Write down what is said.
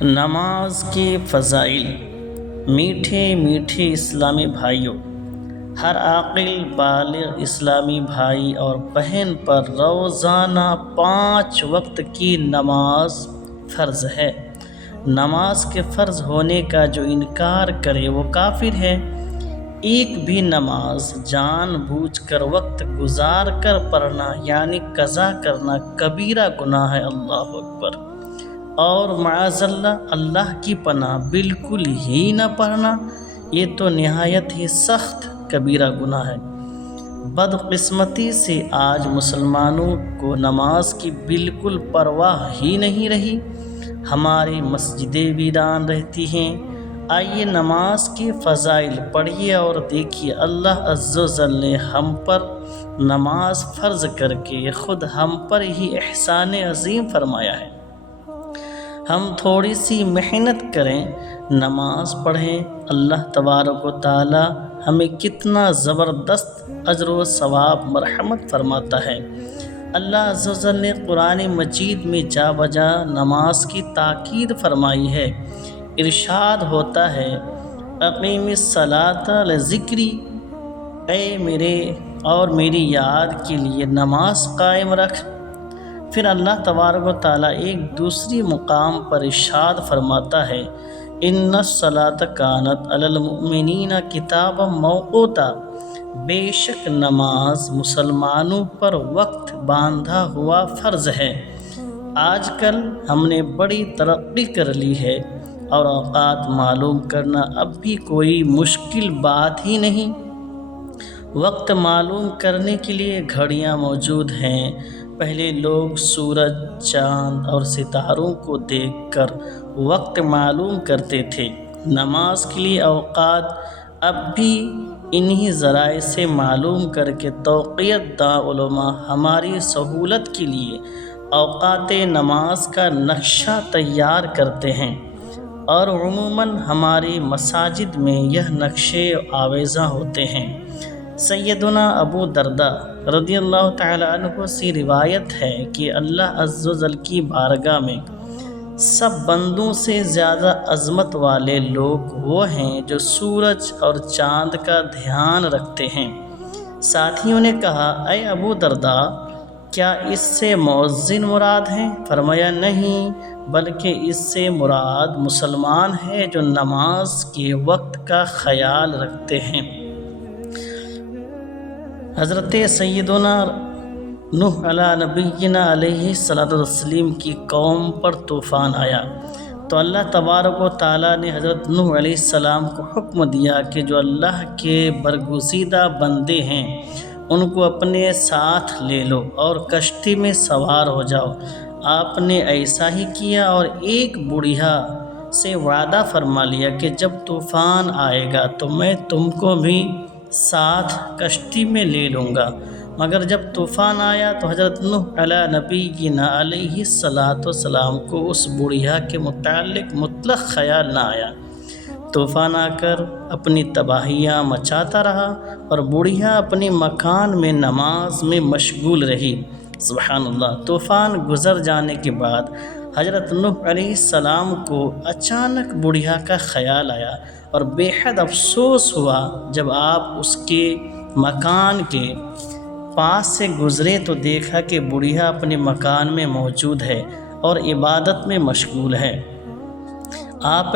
نماز کے فضائل۔ میٹھے میٹھے اسلامی بھائیوں، ہر عاقل بالغ اسلامی بھائی اور بہن پر روزانہ 5 وقت کی نماز فرض ہے۔ نماز کے فرض ہونے کا جو انکار کرے وہ کافر ہے۔ ایک بھی نماز جان بوجھ کر وقت گزار کر پڑھنا یعنی قضا کرنا کبیرہ گناہ ہے۔ اللہ اکبر۔ اور معاذ اللہ کی پناہ بالکل ہی نہ پڑھنا، یہ تو نہایت ہی سخت کبیرہ گناہ ہے۔ بدقسمتی سے آج مسلمانوں کو نماز کی بالکل پرواہ ہی نہیں رہی۔ ہماری مسجدیں ویران رہتی ہیں۔ آئیے نماز کے فضائل پڑھیے اور دیکھیے اللہ عز و جل نے ہم پر نماز فرض کر کے خود ہم پر ہی احسان عظیم فرمایا ہے۔ ہم تھوڑی سی محنت کریں، نماز پڑھیں، اللہ تبارک و تعالی ہمیں کتنا زبردست اجر و ثواب مرحمت فرماتا ہے۔ اللہ عز و جل نے قرآن مجید میں جا بجا نماز کی تاکید فرمائی ہے۔ ارشاد ہوتا ہے اقیم الصلاۃ لذکری، اے میرے اور میری یاد کے لیے نماز قائم رکھ۔ پھر اللہ تبارک و تعالیٰ ایک دوسری مقام پر ارشاد فرماتا ہے ان الصلاۃ کانت علی المؤمنین کتابا موقوتا، بے شک نماز مسلمانوں پر وقت باندھا ہوا فرض ہے۔ آج کل ہم نے بڑی ترقی کر لی ہے اور اوقات معلوم کرنا اب بھی کوئی مشکل بات ہی نہیں۔ وقت معلوم کرنے کے لیے گھڑیاں موجود ہیں۔ پہلے لوگ سورج، چاند اور ستاروں کو دیکھ کر وقت معلوم کرتے تھے۔ نماز کے لیے اوقات اب بھی انہی ذرائع سے معلوم کر کے توقیت داں علماء ہماری سہولت کے لیے اوقات نماز کا نقشہ تیار کرتے ہیں، اور عموماً ہماری مساجد میں یہ نقشے آویزاں ہوتے ہیں۔ سیدنا ابو درداء رضی اللہ تعالی عنہ سے روایت ہے کہ اللہ عز و جل کی بارگاہ میں سب بندوں سے زیادہ عظمت والے لوگ وہ ہیں جو سورج اور چاند کا دھیان رکھتے ہیں۔ ساتھیوں نے کہا اے ابو درداء، کیا اس سے مؤذن مراد ہیں؟ فرمایا نہیں، بلکہ اس سے مراد مسلمان ہے جو نماز کے وقت کا خیال رکھتے ہیں۔ حضرت سیدنا نوح علیہ نبینا علیہ الصلوۃ والتسلیم کی قوم پر طوفان آیا تو اللہ تبارک و تعالیٰ نے حضرت نوح علیہ السلام کو حکم دیا کہ جو اللہ کے برگزیدہ بندے ہیں ان کو اپنے ساتھ لے لو اور کشتی میں سوار ہو جاؤ۔ آپ نے ایسا ہی کیا اور ایک بوڑھیا سے وعدہ فرما لیا کہ جب طوفان آئے گا تو میں تم کو بھی ساتھ کشتی میں لے لوں گا۔ مگر جب طوفان آیا تو حضرت نوح علیہ نبینا علیہ الصلوۃ والسلام کو اس بوڑھیا کے متعلق مطلق خیال نہ آیا۔ طوفان آ کر اپنی تباہیاں مچاتا رہا اور بوڑھیا اپنی مکان میں نماز میں مشغول رہی۔ سبحان اللہ۔ طوفان گزر جانے کے بعد حضرت نوح علیہ السلام کو اچانک بوڑھیا کا خیال آیا اور بے حد افسوس ہوا۔ جب آپ اس کے مکان کے پاس سے گزرے تو دیکھا کہ بوڑھیا اپنے مکان میں موجود ہے اور عبادت میں مشغول ہے۔ آپ نے